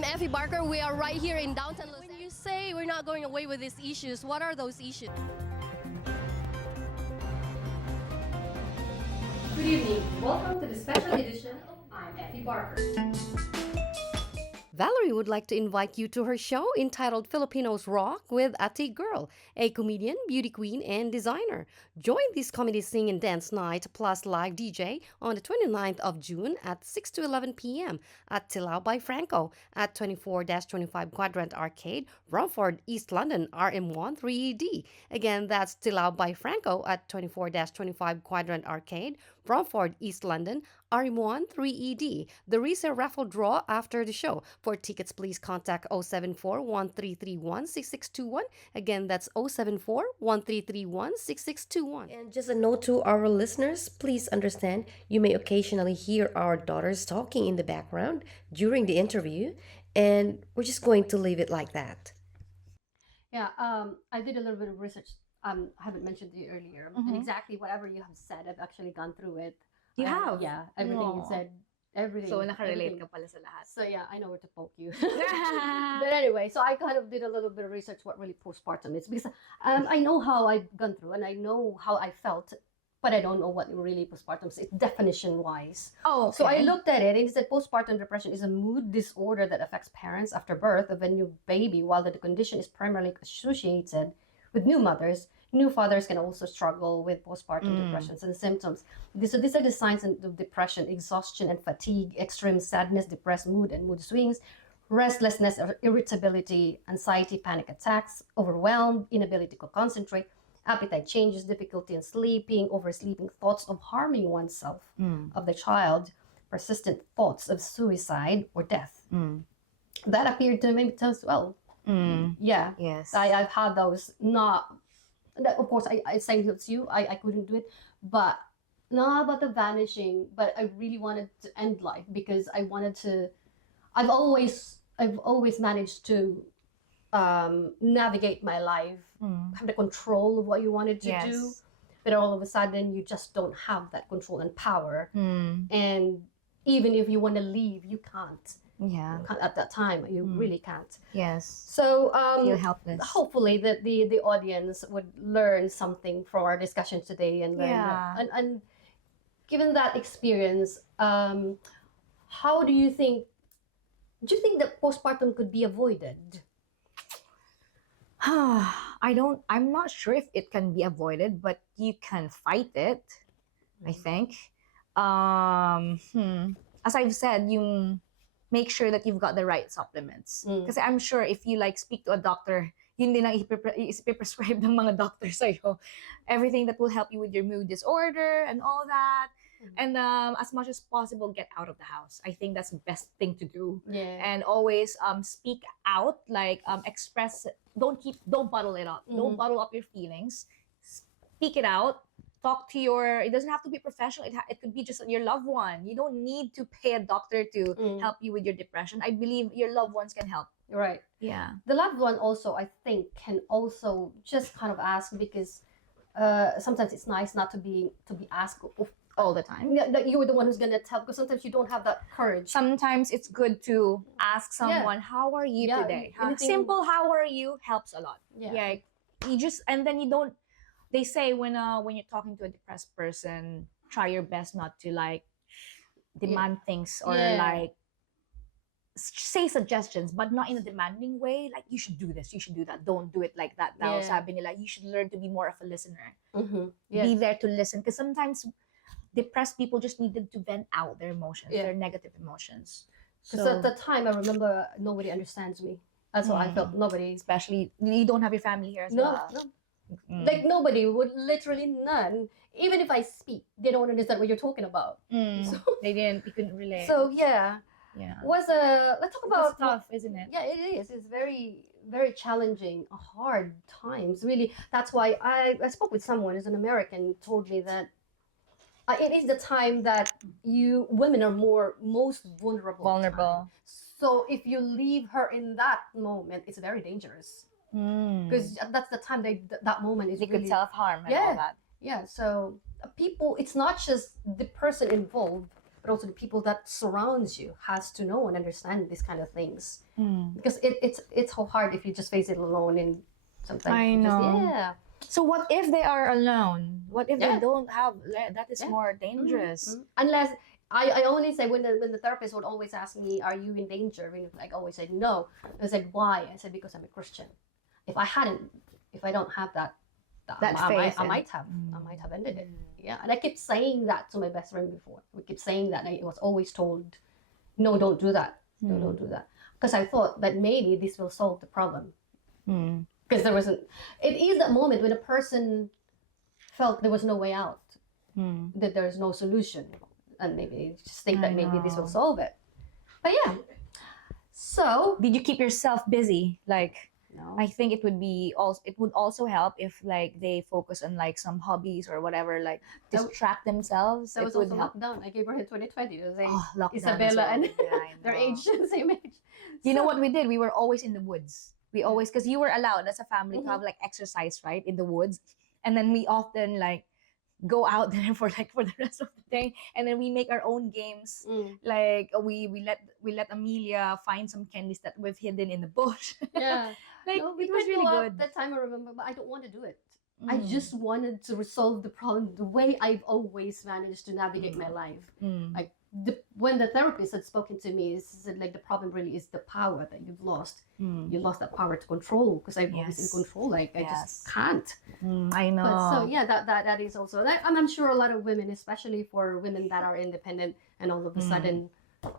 I'm Effie Barker. We are right here in downtown Los Angeles. When you say we're not going away with these issues, what are those issues? Good evening. Welcome to the special edition of I'm Effie Barker. Valerie would like to invite you to her show entitled Filipinos Rock with Ate Girl, a comedian, beauty queen, and designer. Join this comedy sing and dance night plus live DJ on the 29th of June at 6 to 11 p.m. at Tilao by Franco at 24-25 Quadrant Arcade, Romford, East London, RM1 3ED. Again, that's Tilao by Franco at 24-25 Quadrant Arcade, Romford, East London, RM1 3ED. There is a raffle draw after the show. For tickets, please contact 074-1331-6621. Again, that's 074-1331-6621. And just a note to our listeners, please understand you may occasionally hear our daughters talking in the background during the interview, and we're just going to leave it like that. Yeah, I did a little bit of research. I haven't mentioned to you earlier, and exactly whatever you have said, I've actually gone through it. You have? Yeah, everything you Aw. said, everything. So, nakarelate everything. ka pala sa lahat. So yeah, I know where to poke you. But anyway, so I kind of did a little bit of research what really postpartum is, because I know how I've gone through and I know how I felt, but I don't know what really postpartum is definition wise. Oh, okay. So I looked at it and it said postpartum depression is a mood disorder that affects parents after birth of a new baby. While the condition is primarily associated with new mothers, new fathers can also struggle with postpartum depressions and symptoms. These are the signs of depression: exhaustion and fatigue, extreme sadness, depressed mood and mood swings, restlessness, irritability, anxiety, panic attacks, overwhelmed, inability to concentrate, appetite changes, difficulty in sleeping, oversleeping, thoughts of harming oneself, of the child, persistent thoughts of suicide or death. That appeared to me as well. Yeah. Yes. I've had those. Not, of course, I same with you. I couldn't do it, but not about the vanishing. But I really wanted to end life because I wanted to. I've always managed to navigate my life, have the control of what you wanted to do, but all of a sudden you just don't have that control and power. And even if you want to leave, you can't. Yeah. You can't at that time. You really can't. Yes. So Feel helpless. hopefully that the audience would learn something from our discussion today, and learn and given that experience, how do you think? Do you think that postpartum could be avoided? I'm not sure if it can be avoided, but you can fight it, I think. As I've said, you make sure that you've got the right supplements. Because I'm sure if you speak to a doctor, yun din ang ipiprescribe ng mga doctors sa'yo. Everything that will help you with your mood disorder and all that. And as much as possible, get out of the house. I think that's the best thing to do. Yeah. And always speak out, express. Don't bottle it up. Don't bottle up your feelings. Speak it out. Talk to it doesn't have to be professional. It could be just your loved one. You don't need to pay a doctor to help you with your depression. I believe your loved ones can help. Right. Yeah. The loved one also, I think, can also just kind of ask, because sometimes it's nice not to be asked All the time. that you're the one who's gonna tell, because sometimes you don't have that courage. Sometimes it's good to ask someone, how are you today? Simple, how are you helps a lot. Yeah. You just, and then you don't, they say when you're talking to a depressed person, try your best not to demand things or say suggestions, but not in a demanding way. Like, you should do this, you should do that. Don't do it like that. Now, sabi nila, you should learn to be more of a listener. Be there to listen. Because sometimes depressed people just needed to vent out their emotions, their negative emotions. Because at the time, I remember nobody understands me. That's how I felt. Nobody. Especially, you don't have your family here as well. No. Like nobody would, literally none. Even if I speak, they don't understand what you're talking about. So, They couldn't relate. so yeah. Let's talk about It's tough, isn't it? Yeah, it is. It's very, very challenging, hard times. Really, that's why I spoke with someone who's an American, told me that it is the time that women are most vulnerable. time. So if you leave her in that moment, it's very dangerous, because that's the time that moment is They really, could self-harm and all that. yeah. So people, it's not just the person involved, but also the people that surrounds you has to know and understand these kind of things. Mm. Because it's so hard if you just face it alone, and sometimes I you just know. So what if they are alone? What if Yeah. they don't have? That is Yeah. more dangerous. Unless I only say when the therapist would always ask me, "Are you in danger?" When I always said no. I said, "Why?" I said, "Because I'm a Christian. If I don't have that, That faith I and- might have ended it." Yeah, and I kept saying that to my best friend before. We kept saying that. I was always told, "No, don't do that. No, don't do that," because I thought that maybe this will solve the problem. Mm. Because there wasn't. It is that moment when a person felt there was no way out, Mm. that there's no solution, and maybe just think I that maybe this will know. solve it. But yeah, so Did you keep yourself busy? Like, no. I think it would also help if like they focus on like some hobbies or whatever, like That- distract themselves. That It was would also help. lockdown. I gave her in 2020. It was Lockdown as Isabella well. and Yeah, I their know. age, same age. You know So- what we did? We were always in the woods. We always, because you were allowed as a family to Mhm. have like exercise, right, in the woods, and then we often like go out there for the rest of the day, and then we make our own games. Like we let Amelia find some candies that we've hidden in the bush. Yeah. Like No, we it was did really go out good. that time, I remember, but I don't want to do it. I Mm. just wanted to resolve the problem the way I've always managed to navigate my life. Mm. Like when the therapist had spoken to me, he said like the problem really is the power that you've lost. Mm. You lost that power to control, because I'm always in Yes. control. Like I Yes. just can't. I know. But so yeah, that is also. I'm sure a lot of women, especially for women that are independent, and all of a sudden,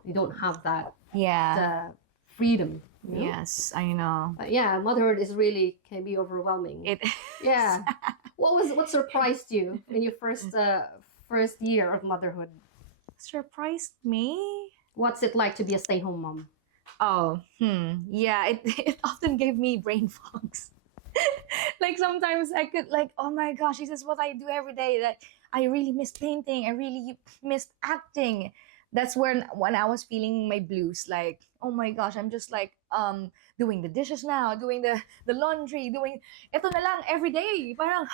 you don't have that Yeah. freedom. You know? Yes, I know. But yeah, motherhood is really can be overwhelming. It. Yeah. What surprised you in your first year of motherhood? Surprised me. What's it like to be a stay-home mom? Oh, yeah. It often gave me brain fogs. Like sometimes I could like, oh my gosh, this is what I do every day. That I really missed painting. I really missed acting. That's when I was feeling my blues. Like, oh my gosh, I'm just like doing the dishes now, doing the laundry, doing ito na lang every day. Parang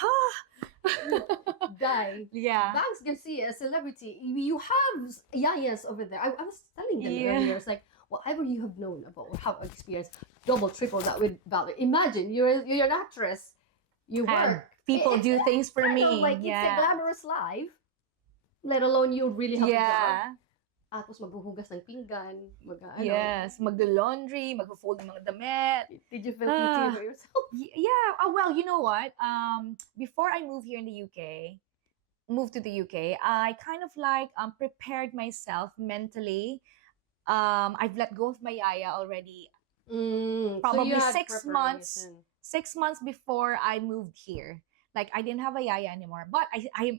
Die. Yeah. Bangs Garcia, a celebrity. You have yayas over there. I was telling them Yeah. earlier. It's like whatever you have known about or have experienced, double, triple that with Valerie. Imagine you're an actress. You And work. people do things for kind me. of like it's a glamorous life. Let alone you really have a job. Yeah. Tapos maghuhugas ng pinggan. Yes. Magdo-laundry, magpo-fold ng mga damit. Did you feel pity for yourself? Yeah. Oh, well, you know what? Before I moved here in the moved to the UK, I kind of like prepared myself mentally. I've let go of my yaya already. Probably so you had 6 months. preparation. 6 months before I moved here. Like I didn't have a yaya anymore, but I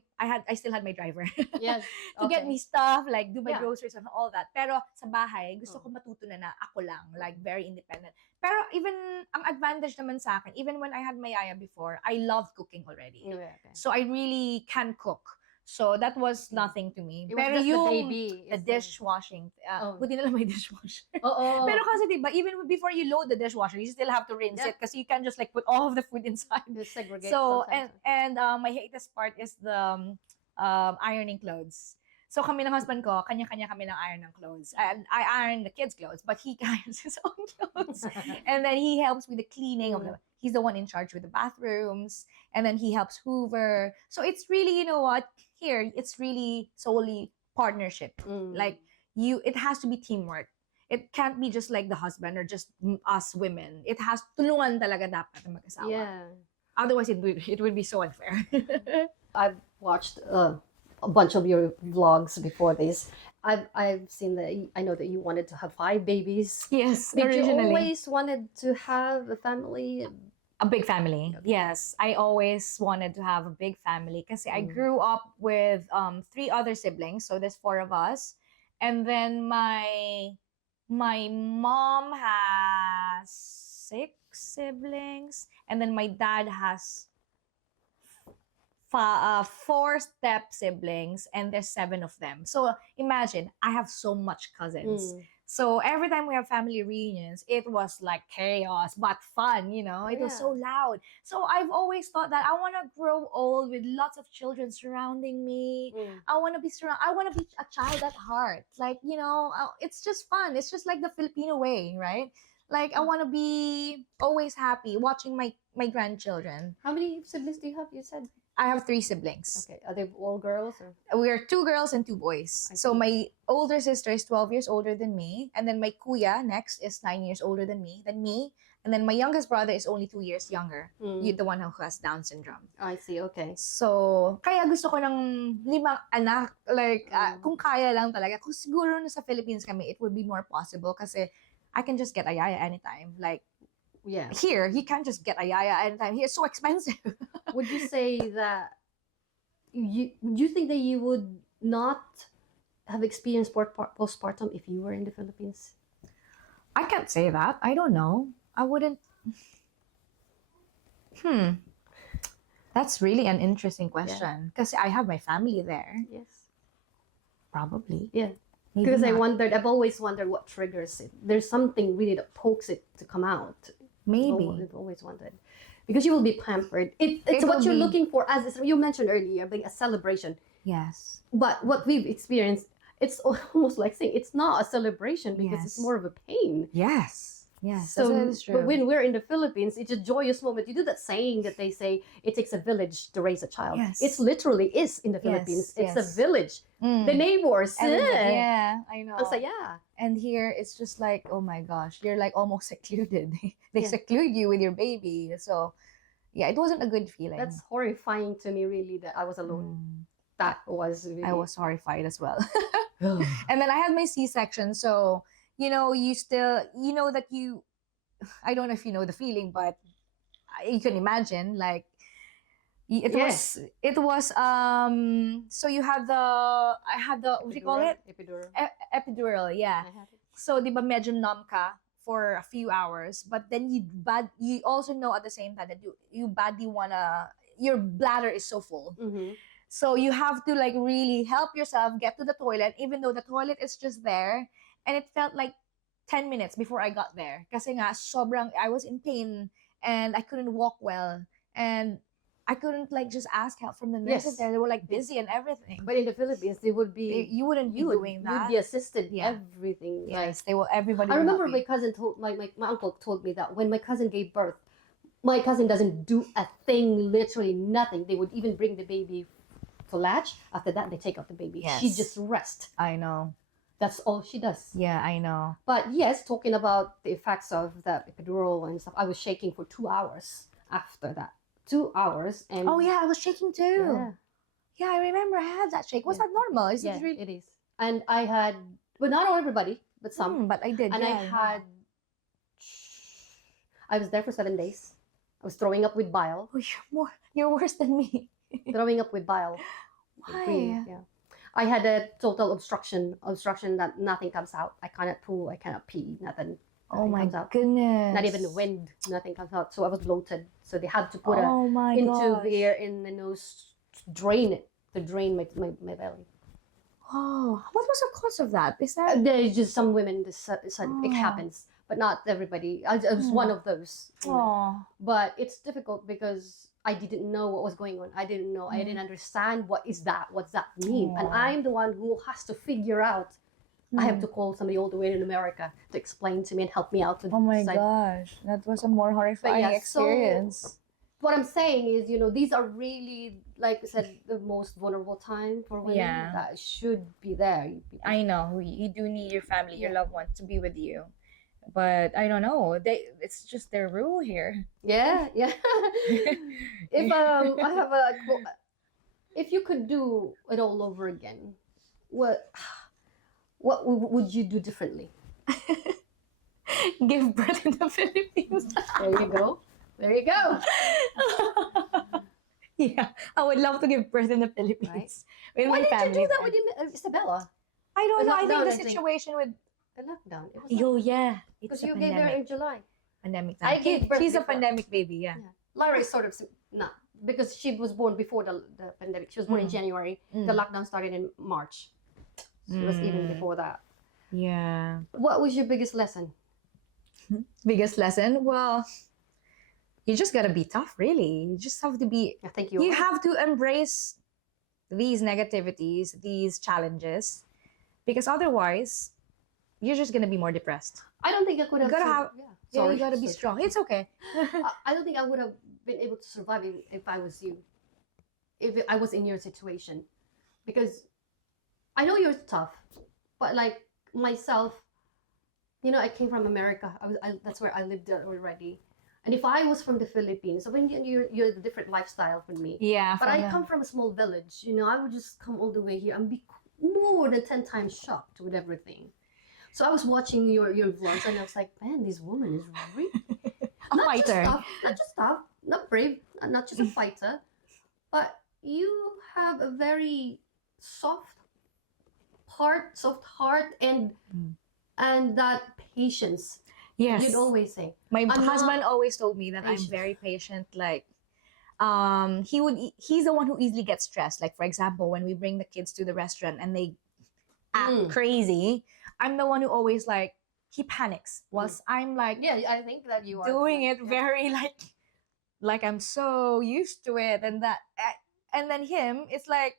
still had my driver. Yes. To get okay. me stuff, like do my Yeah. groceries and all that. Pero sa bahay, gusto ko matuto na ako lang, like very independent. Pero even, ang advantage naman sa akin, even when I had my yaya before, I loved cooking already. Yeah, okay. So I really can cook. So that was nothing to me. It was Pero just yung the baby. the dishwashing, buti na lang may dishwasher. Oo. Pero kasi diba, even before you load the dishwasher, you still have to rinse it kasi you can't just like put all of the food inside. You segregate So sometimes. my hatest part is the ironing clothes. So kami ng husband ko, kanya-kanya kami ng iron ng clothes. And I iron the kids' clothes, but he irons his own clothes. And then he helps with the cleaning of he's the one in charge with the bathrooms. And then he helps hoover. So it's really, you know what, here, it's really solely partnership. Like it has to be teamwork. It can't be just like the husband or just us women. It has tulungan talaga dapat ang mag-asawa. Yeah. Otherwise, it would be so unfair. I've watched a bunch of your vlogs before this. I've seen that. I know that you wanted to have 5 babies. Yes, Did you originally. always wanted to have a family? A big family. Yes, I always wanted to have a big family kasi I grew up with 3 other siblings, so there's 4 of us. And then my mom has 6 siblings, and then my dad has four step siblings, and there's 7 of them. So imagine, I have so much cousins. Mm. So every time we have family reunions, it was like chaos, but fun, you know? It was so loud. So I've always thought that I want to grow old with lots of children surrounding me. Mm. I want to be a child at heart. Like, you know, it's just fun. It's just like the Filipino way, right? Like, I want to be always happy watching my grandchildren. How many siblings do you have? You said. I have 3 siblings. Okay. Are they all girls or? We are 2 girls and 2 boys. I So see. my older sister is 12 years older than me, and then my kuya next is 9 years older than me, and then my youngest brother is only 2 years younger. Mm. The one who has Down syndrome. I see. Okay. So, kaya gusto ko ng 5 anak. Like, kung kaya lang talaga. Kung siguro sa Philippines kami, it would be more possible kasi I can just get a yaya anytime. Like, Yeah. here, you can't just get a yaya anytime. Here, it's so expensive. Would you say that you think that you would not have experienced postpartum if you were in the Philippines? I can't say that. I don't know. I wouldn't. That's really an interesting question. Because I have my family there. Yes. Probably. Yeah. Maybe Because not. I've always wondered what triggers it. There's something really that pokes it to come out. Maybe. I've always wondered. Because you will be pampered. It's It what will you're be- looking for, as you mentioned earlier, being a celebration. Yes. But what we've experienced, it's almost like saying it's not a celebration because it's Yes. more of a pain. Yes. Yes. So, that is true. but when we're in the Philippines, it's a joyous moment. You do that saying that they say it takes a village to raise a child. Yes. It's literally is in the Yes, Philippines. It's a yes. village. Mm. The neighbors. Everybody- yeah, I know. Ang saya. And here, it's just like, oh my gosh, you're like almost secluded. They Yeah. seclude you with your baby. So, yeah, it wasn't a good feeling. That's horrifying to me, really, that I was alone. Mm. That was really... I was horrified as well. And then I had my C-section. So, you know, that you, I don't know if you know the feeling, but you can imagine, like, it Yes. was, so you have I had the, what do you call it? Epidural. Epidural, yeah. I had it. So, di ba medyo numb ka for a few hours, but then you also know at the same time that you badly wanna, your bladder is so full. Mhm. So you have to like really help yourself get to the toilet, even though the toilet is just there. And it felt like 10 minutes before I got there. Kasi nga, I was in pain and I couldn't walk well. And I couldn't like just ask help from the Yes. nurses there. They were like busy and everything. But in the Philippines, they would be... You wouldn't be doing that. You'd be assisted. Yeah. Everything. Yes, everybody I would remember help my you. cousin told my uncle told me that when my cousin gave birth, my cousin doesn't do a thing, literally nothing. They would even bring the baby to latch. After that, they take out the baby. She Yes. just rests. I know. That's all she does. Yeah, I know. But yes, talking about the effects of the epidural and stuff, I was shaking for 2 hours after that. 2 hours. And Oh yeah, I was shaking too. yeah. Yeah, I remember I had that shake. Was Yeah. that normal? Is Yeah, it really? it is. And I had, well, not all everybody, but some. But I did. And yeah, I had, I was there for 7 days. I was throwing up with bile. Oh, you're worse than me. Throwing up with bile. Why? Yeah. I had a total obstruction that nothing comes out. I cannot poo, I cannot pee, nothing. Oh nothing my comes out. goodness. Not even the wind, nothing comes out. So I was bloated. So they had to put Oh my into gosh. here in the nose to drain it, to drain my belly. Oh, what was the cause of that? Is that? There's just some women, it Oh. happens, but not everybody. I was one of those. women. Oh. But it's difficult because I didn't know what was going on. I didn't know. I didn't understand what's that mean. And Oh. I'm the one who has to figure out. I have to call somebody all the way in America to explain to me and help me out. To Oh my decide. gosh, that was a more horrifying yeah, so- experience. What I'm saying is, these are really, like I said, the most vulnerable time for women Yeah. that should be there. I know you do need your family, your Yeah. loved ones to be with you, but I don't know. It's just their rule here. Yeah, yeah. If I have a quote, if you could do it all over again, what would you do differently? Give birth in the Philippines. There you go. There you go. Yeah, I would love to give birth in the Philippines with Why my did family. you do that there. with Isabella? I don't know. I Lockdown, think I the think. situation with The lockdown. It was yeah, because it's a you gave her pandemic. in July. Pandemic I time. gave birth She's a before. pandemic baby. Yeah. Lara is sort of not because she was born before the pandemic. She was born in January. The lockdown started in March. She was even before that. Yeah. What was your biggest lesson? Biggest lesson? Well, you just gotta be tough, really. You just have to be, I think you you were. have to embrace these negativities, these challenges, because otherwise, you're just gonna be more depressed. I don't think I could You have. gotta have, Yeah. yeah, Sorry. you gotta be Sorry. strong. It's okay. I don't think I would have been able to survive if I was you. If I was in your situation, because I know you're tough, but like myself, you know, I came from America. That's where I lived already. And if I was from the Philippines, so when you're a different lifestyle from me. Yeah, But I come from a small village. You know, I would just come all the way here and be more than 10 times shocked with everything. So I was watching your vlogs and I was like, man, this woman is really a fighter. not just tough, not brave, not just a fighter, but you have a very soft heart, and that patience. Yes. You'd always say. My I'm husband not always told me that I'm patient. very patient. Like, he's the one who easily gets stressed. Like, for example, when we bring the kids to the restaurant and they act crazy, I'm the one who always like, he panics. Whilst I'm like, Yeah, I think that you are doing it very like I'm so used to it, and that, and then him, it's like,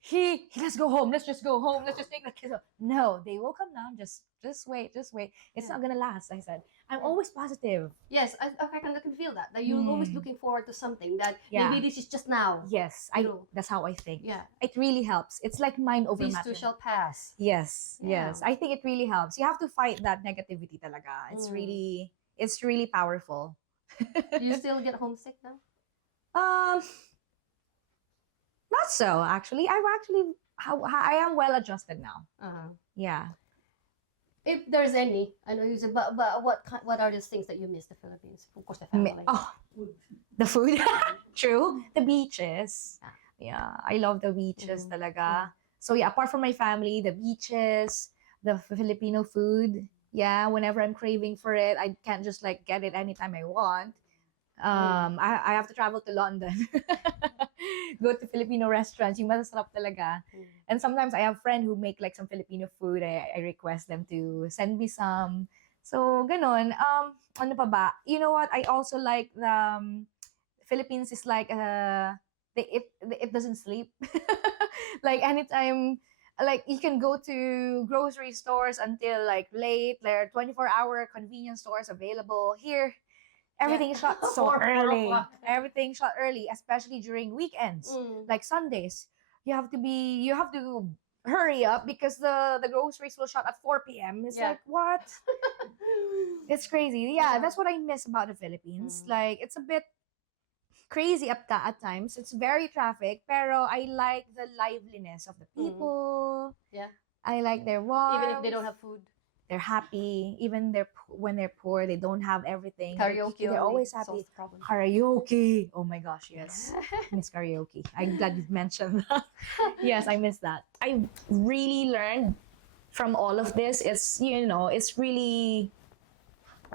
he let's go home, let's just go home, let's just take the kids home. No, they will come down, just wait, it's not gonna last. I said, I'm always positive. Yes, I can feel that you're always looking forward to something, that Yeah. maybe this is just now. Yes, You know. that's how I think. Yeah. It really helps. It's like mind over These matter. two shall pass. Yes, Yeah. yes. I think it really helps. You have to fight that negativity talaga. It's really powerful. Do you still get homesick now? Not so actually. I am well adjusted now. Yeah. If there's any, I know you said, but what are those things that you miss the Philippines? Of course, the family. The food. True. The beaches. Yeah, I love the beaches talaga. So yeah, apart from my family, the beaches, the Filipino food. Yeah, whenever I'm craving for it, I can't just like get it anytime I want. I have to travel to London. Go to Filipino restaurants. Yung masasarap talaga. And sometimes I have friends who make like some Filipino food. I request them to send me some. So, ganon. Ano pa ba? You know what? I also like the Philippines is like it doesn't sleep. Like anytime, like you can go to grocery stores until like late. There are 24-hour convenience stores available here. Everything shut so early. Everything shut early, especially during weekends, like Sundays. You have to hurry up because the groceries will shut at 4 p.m. It's like, what? It's crazy. Yeah, that's what I miss about the Philippines. Like, it's a bit crazy at times. It's very traffic, pero I like the liveliness of the people. Yeah. I like their warmth. Even if they don't have food. They're happy. Even when they're poor, they don't have everything. Karaoke. They're always happy. Karaoke. Oh my gosh, yes. Miss karaoke. I'm glad you mentioned that. Yes, I miss that. I really learned from all of this. It's really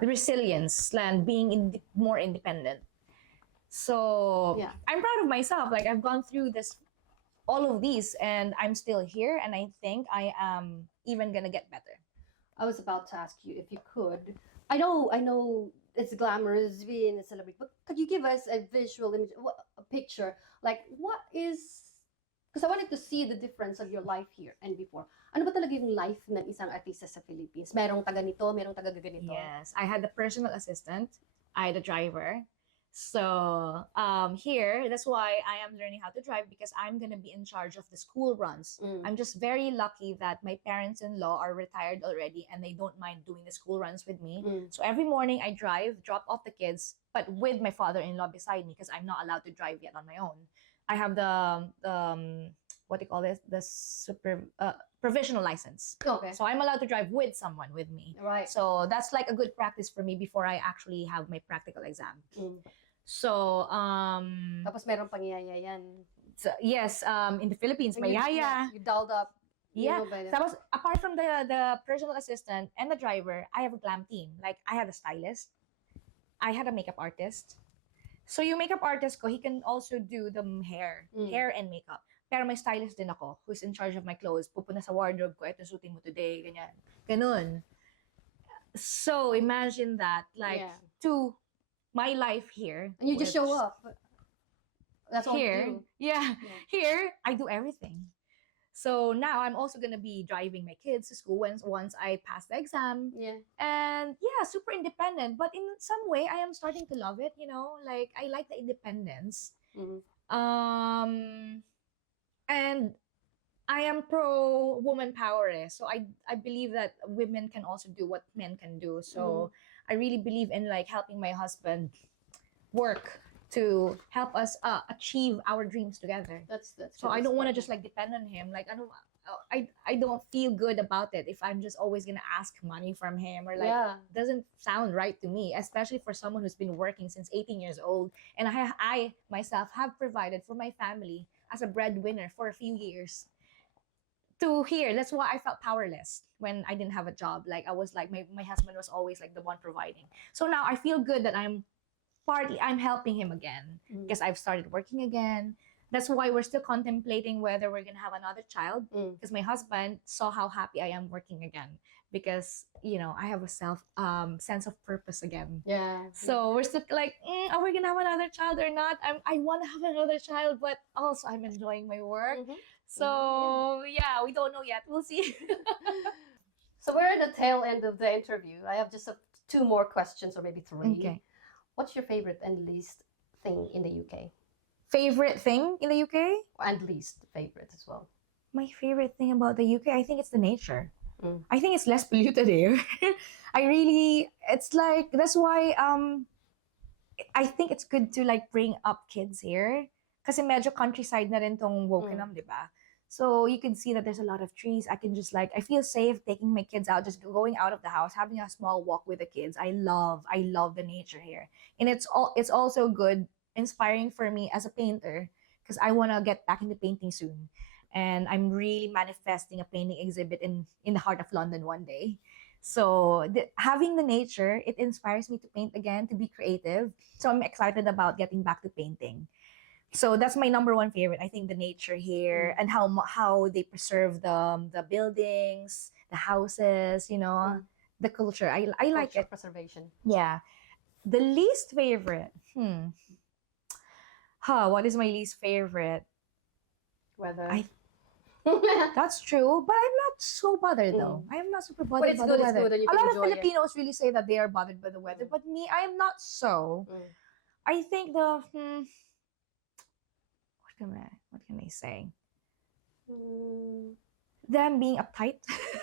resilience and being more independent. So I'm proud of myself. Like, I've gone through all of these, and I'm still here, and I think I am even gonna get better. I was about to ask you if you could. I know it's glamorous being a celebrity, but could you give us a visual image, a picture? Like, what is... Because I wanted to see the difference of your life here and before. Ano ba talaga yung life ng isang artista sa Philippines? Merong taga nito, merong taga ganito. Yes, I had the personal assistant. I had a driver. So here, that's why I am learning how to drive, because I'm going to be in charge of the school runs. I'm just very lucky that my parents-in-law are retired already and they don't mind doing the school runs with me. So every morning I drop off the kids, but with my father-in-law beside me, because I'm not allowed to drive yet on my own. I have the what do you call this? The provisional license. Okay. So I'm allowed to drive with someone with me. Right. So that's like a good practice for me before I actually have my practical exam. So, tapos meron pang yaya yan. So, yes, in the Philippines, may yaya. You dolled up. Yeah. Tapos, apart from the personal assistant and the driver, I have a glam team. Like, I had a stylist. I had a makeup artist. So yung makeup artist ko, he can also do the hair and makeup. Pero may stylist din ako who's in charge of my clothes. Pupunta sa wardrobe ko, ito suiting mo today, ganyan. Ganun. So imagine that, like, Yeah. to my life here. And you just show up. That's all Here, you do. yeah, here I do everything. So now I'm also gonna be driving my kids to school once I pass the exam. Yeah. And yeah, super independent. But in some way, I am starting to love it. You know, like I like the independence. Mhm. And I am pro woman power. So I believe that women can also do what men can do. So I really believe in like helping my husband work to help us achieve our dreams together. That's So I don't want to just like depend on him. Like I don't feel good about it if I'm just always gonna ask money from him, or like doesn't sound right to me, especially for someone who's been working since 18 years old. And I myself have provided for my family as a breadwinner for a few years. To here, that's why I felt powerless when I didn't have a job. Like I was like my husband was always like the one providing. So now I feel good that I'm helping him again because I've started working again. That's why we're still contemplating whether we're gonna have another child, because my husband saw how happy I am working again, because I have a sense of purpose again. Yeah. So we're still like, are we gonna have another child or not? I want to have another child, but also I'm enjoying my work. So yeah, we don't know yet. We'll see. So we're at the tail end of the interview. I have just two more questions, or maybe three. Okay. What's your favorite and least thing in the UK? Favorite thing in the UK? And least favorite as well. My favorite thing about the UK, I think it's the nature. I think it's less polluted here. It's like, that's why I think it's good to like bring up kids here. Kasi medyo countryside na rin tong Wokenham, di ba? So you can see that there's a lot of trees. I can just like, I feel safe taking my kids out, just going out of the house, having a small walk with the kids. I love the nature here. And it's also good, inspiring for me as a painter, because I want to get back into painting soon. And I'm really manifesting a painting exhibit in the heart of London one day. So having the nature, it inspires me to paint again, to be creative. So I'm excited about getting back to painting. So that's my number one favorite. I think the nature here and how they preserve the buildings, the houses, the culture. I like it. Preservation. Yeah. The least favorite. What is my least favorite? Weather. That's true, but I'm not so bothered though. I am not super bothered by the weather. It's good, a lot of Filipinos really say that they are bothered by the weather, but me, I am not so. I think what can I say? Them being uptight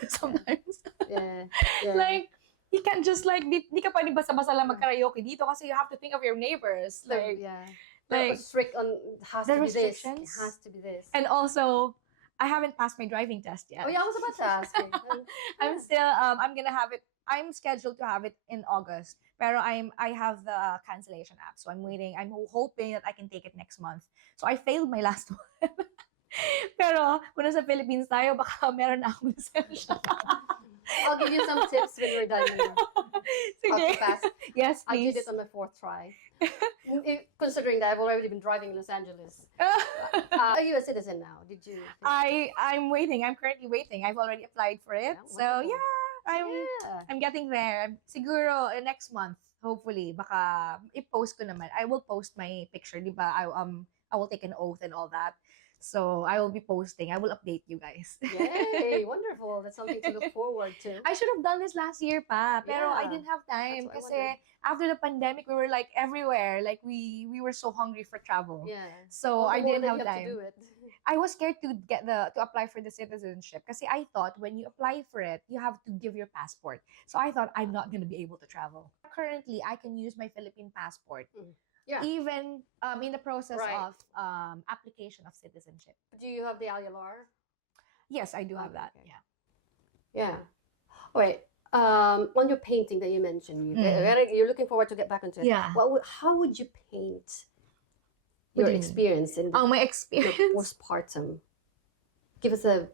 sometimes. Yeah. Like, you can't just like, di ka pwede basta-basta lang mag-karaoke dito kasi you have to think of your neighbors. Like, like strict on has to be this. It has to be this. And also, I haven't passed my driving test yet. Oh yeah, I was about to ask you. I'm still I'm gonna have it. I'm scheduled to have it in August. Pero I have the cancellation app. So I'm waiting. I'm hoping that I can take it next month. So I failed my last one. Pero kung nasa Philippines tayo, baka meron na akong lisensya. I'll give you some tips when we're done. Sige. Yes, please. I did it on my 4th try. Considering that I've already been driving in Los Angeles. Are you a citizen now? Did you? I'm waiting. I'm currently waiting. I've already applied for it. So yeah, I'm getting there. Siguro next month, hopefully. Baka i-post ko naman. I will post my picture, di ba? I will take an oath and all that. So I will be posting. I will update you guys. Yay! Wonderful. That's something to look forward to. I should have done this last year pa, pero I didn't have time kasi after the pandemic we were like everywhere. Like we were so hungry for travel. Yeah. So I didn't have time. To do it. I was scared to apply for the citizenship kasi I thought when you apply for it, you have to give your passport. So I thought I'm not going to be able to travel. Currently, I can use my Philippine passport. Yeah. Even in the process of application of citizenship. Do you have the ILR? Yes, I do have that. Okay. Yeah. Wait. On your painting that you mentioned, you're looking forward to get back into it. Yeah. How would you paint your experience in my experience postpartum? Give us a.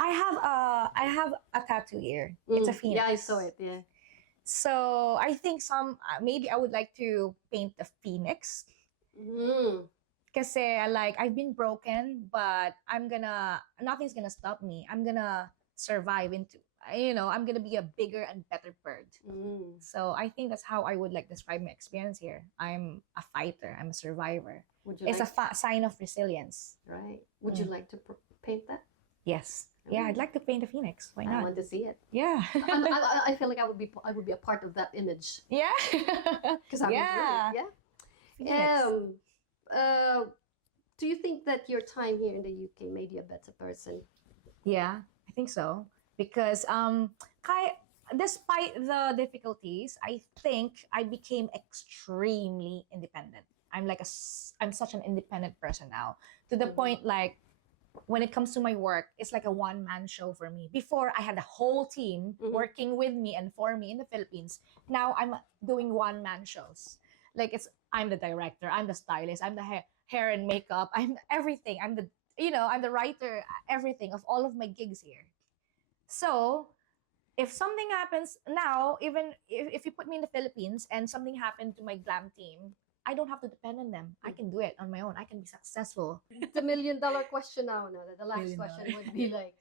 I have a tattoo here. It's a phoenix. Yeah, I saw it. Yeah. So I think maybe I would like to paint the phoenix. Mm. Kasi like I've been broken, but nothing's gonna stop me. I'm gonna survive into, I'm gonna be a bigger and better bird. Mm. So I think that's how I would like describe my experience here. I'm a fighter. I'm a survivor. Would you It's like a sign of resilience. right? Would you like to paint that? Yes. Yeah, I'd like to paint a phoenix. Why I not? want to see it. Yeah. I feel like I would be a part of that image Yeah. because I'm Yeah. yeah. Phoenix. Uh, do you think that your time here in the UK made you a better person? Yeah, I think so. Because despite the difficulties, I think I became extremely independent. I'm such an independent person now, to the point like when it comes to my work, it's like a one-man show for me. Before, I had a whole team working with me and for me in the Philippines. Now I'm doing one-man shows. Like I'm the director, I'm the stylist, I'm the hair and makeup, I'm everything. I'm the writer, everything of all of my gigs here. So if something happens now, even if you put me in the Philippines and something happened to my glam team, I don't have to depend on them. I can do it on my own. I can be successful. The $1,000,000 question now. No, the last $1,000,000. question would be like,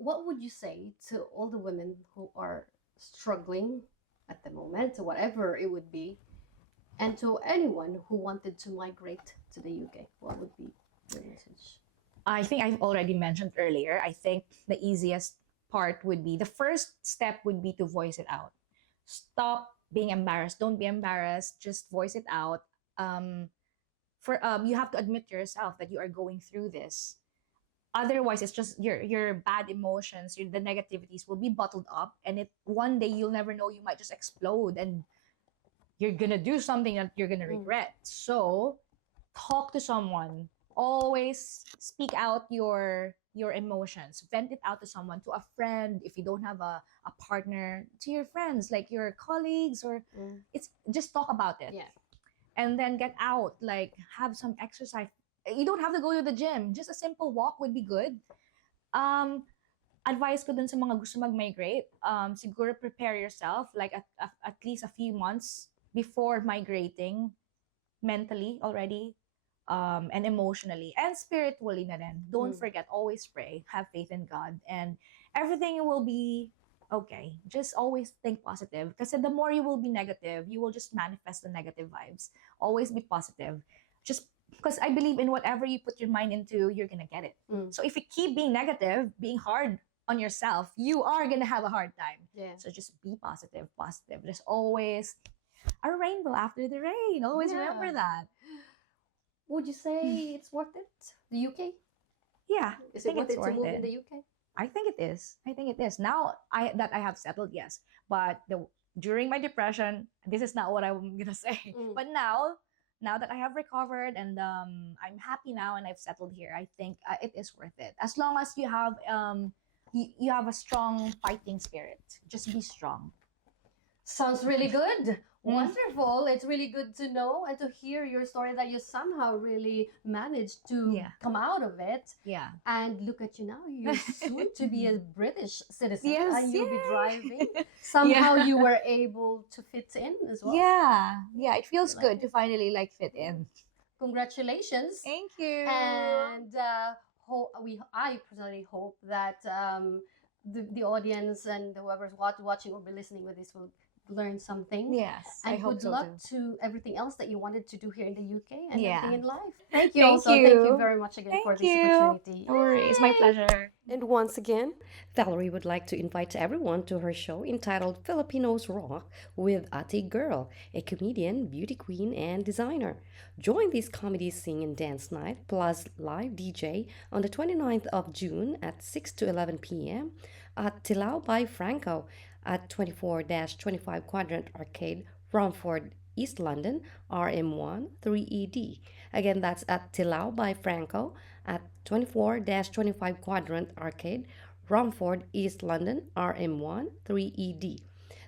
what would you say to all the women who are struggling at the moment, whatever it would be, and to anyone who wanted to migrate to the UK? What would be your message? I think I've already mentioned earlier. I think the easiest part would be the first step would be to voice it out. Stop being embarrassed. Don't be embarrassed. Just voice it out. You have to admit to yourself that you are going through this. Otherwise, it's just your bad emotions, the negativities will be bottled up, and one day you'll never know. You might just explode, and you're gonna do something that you're gonna regret. So, talk to someone. Always speak out your emotions. Vent it out to someone, to a friend. If you don't have a partner, to your friends, like your colleagues, or it's just talk about it. Yeah. And then get out, like have some exercise. You don't have to go to the gym. Just a simple walk would be good. Advice ko dun sa mga gusto mag-migrate, siguro prepare yourself like at least a few months before migrating, mentally already, and emotionally and spiritually na rin. Don't forget, always pray, have faith in God, and everything will be okay. Just always think positive. Kasi the more you will be negative, you will just manifest the negative vibes. Always be positive. Just because I believe in whatever you put your mind into, you're gonna get it. So if you keep being negative, being hard on yourself, you are gonna have a hard time. Yeah. So just be positive. There's always a rainbow after the rain. Always remember that. Would you say it's worth it? The UK? Yeah. Is it worth it to move in the UK? I think it is. Now that I have settled, yes. But during my depression, this is not what I'm gonna say. But now that I have recovered and I'm happy now and I've settled here, I think it is worth it. As long as you have you have a strong fighting spirit. Just be strong. Sounds really good. Wonderful. It's really good to know and to hear your story that you somehow really managed to come out of it. Yeah. And look at you now. You're soon to be a British citizen. Yes. And you'll be driving. Somehow you were able to fit in as well. Yeah. Yeah. It feels good to finally like fit in. Congratulations. Thank you. And I personally hope that the audience and whoever's watching or be listening with this will learn something. Yes. And I hope good so luck too. to everything else that you wanted to do here in the UK and everything in life. Thank you. you. Thank you very much again for this opportunity. No worries. My pleasure. And once again, Valerie would like to invite everyone to her show entitled Filipinos Rock with Ate Girl, a comedian, beauty queen, and designer. Join this comedy sing and dance night plus live DJ on the 29th of June at 6 to 11 p.m. at Tilao by Franco at 24-25 Quadrant Arcade, Romford, East London, RM1 3ED. Again, that's at Tilao by Franco at 24-25 Quadrant Arcade, Romford, East London, RM1 3ED.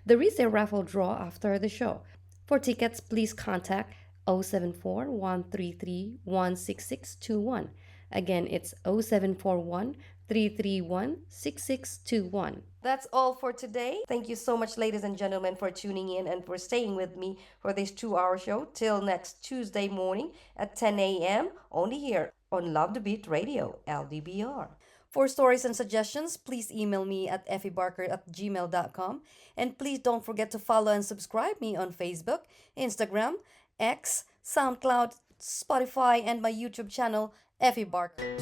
There is a raffle draw after the show. For tickets, please contact 074-133-16621. Again, it's 0741 331-6621. That's all for today. Thank you so much, ladies and gentlemen, for tuning in and for staying with me for this 2 hour show. Till next Tuesday morning at 10 a.m. only here on Love the Beat Radio, LDBR. For stories and suggestions, please email me at effiebarker@gmail.com. And please don't forget to follow and subscribe me on Facebook, Instagram, X, SoundCloud, Spotify, and my YouTube channel, Effie Barker.